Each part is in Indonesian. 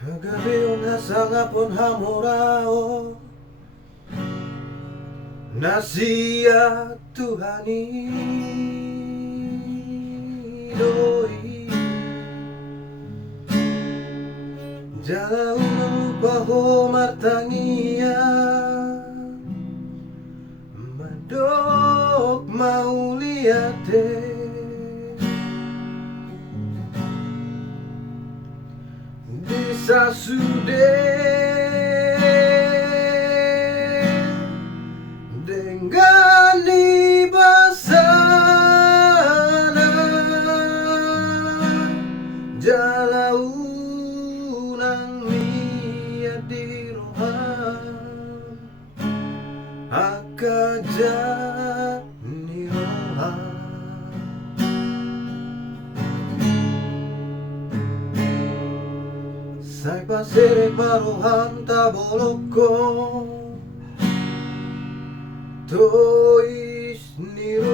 Gabi hasangapon hamorao Nasia Tuhani doi Jala unang lupa ho martangia Madok mau liate Bisa sudah dengan ibasana Jalau nang mia di rohan Akaja ni rohan Sai pasere parohan taboloko Tois nirohai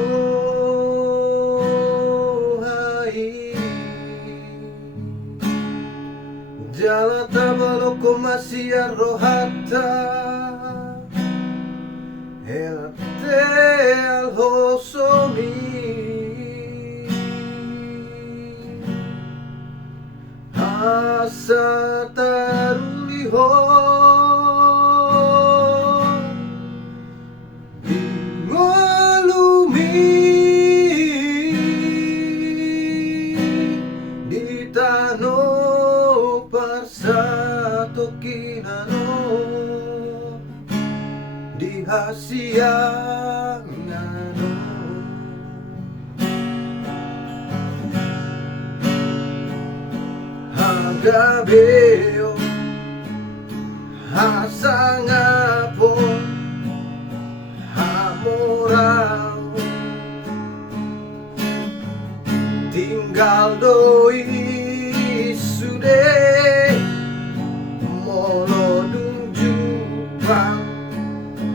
Jala taboloko masih rohata Elate alhosomi Asa taruliho Bingolumi Di tano parsato kinano Di hasiangano Gabeo hasangapon hamorao tinggal doi sude molodung jupang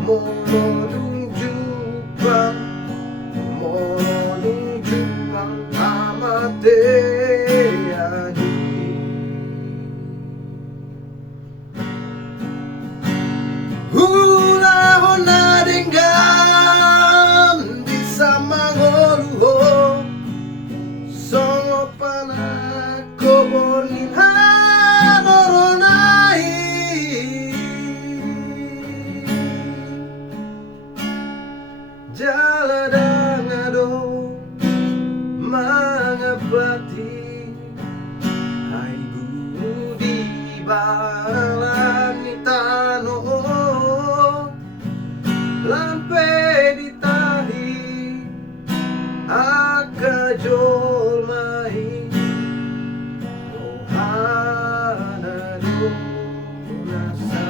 molodung jupang molodung jupang amate Hula hona dengan bisa mangoluho Sopana kobonin hanoronai Jaladangado mangapati Hai budi balani tano Lampe ditahi akajol mai Rohana nasa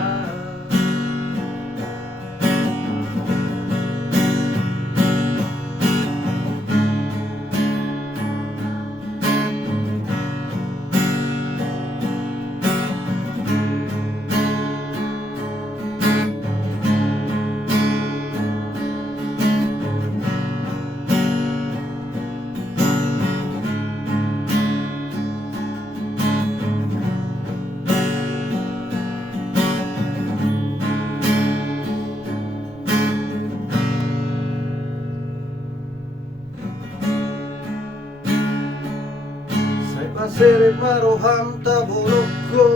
Pasere maroham taboloko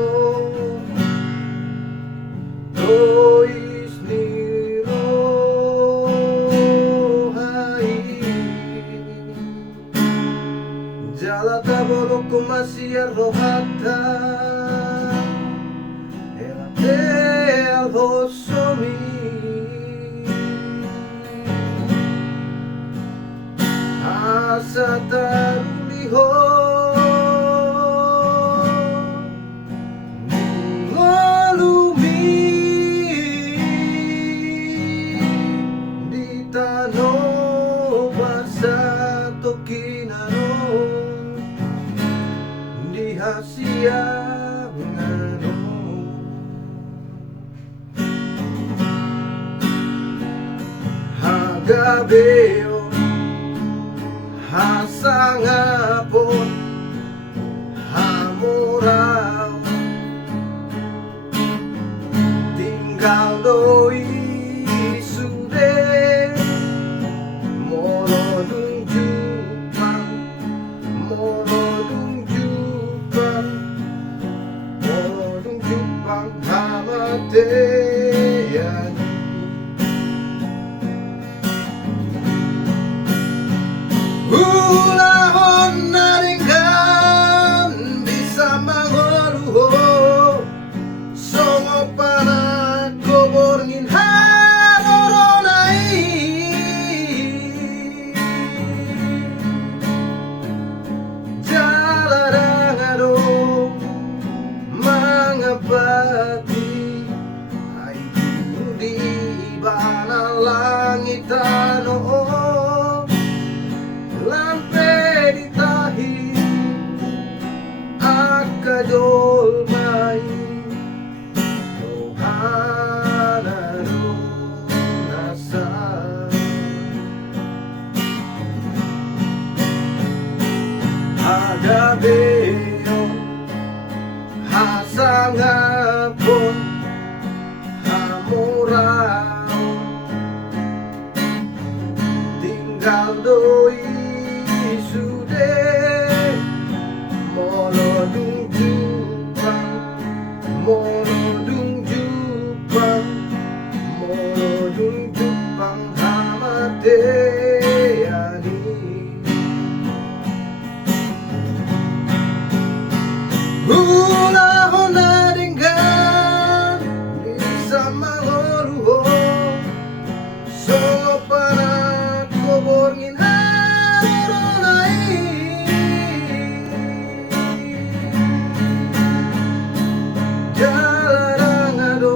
Tois nirohai Jala taboloko masih rohata Elate alhosomi Asa taruliho Di hasiangano Hagabeo hasangapon hamorao mateyani. Ulahon na ringgan bisa mangoluho songo pana koborngin haroronai jalarangado mangabati ay di bana langitan lampe ditahi akajol mai Ohana nasa ada beo hasangapon hamurao tinggal doi sudah molodung jupang hamateyani. Ulahon na ringgan bisa mangoluho songo pana koborngin jalarangado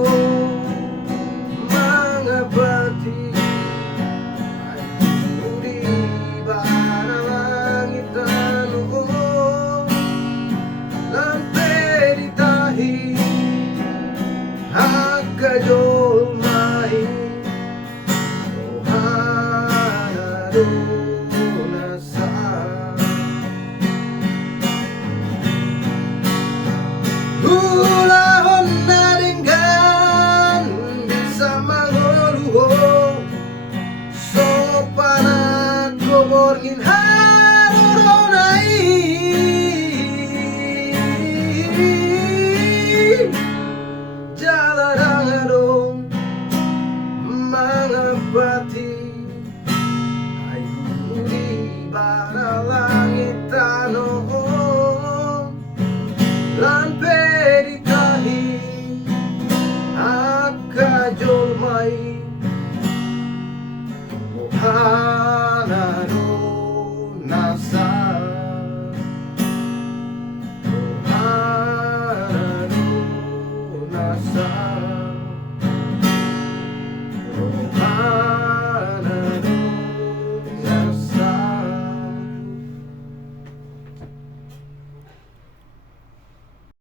mangabati ay di bana langitan lampe ditahi akajol mai Ohana nasa. Ulahon na ringgan bisa mangoluho songo pana koborngin haroronai jalarangado mangabati ay di bana langitan lampe ditahi akajol mai Ohana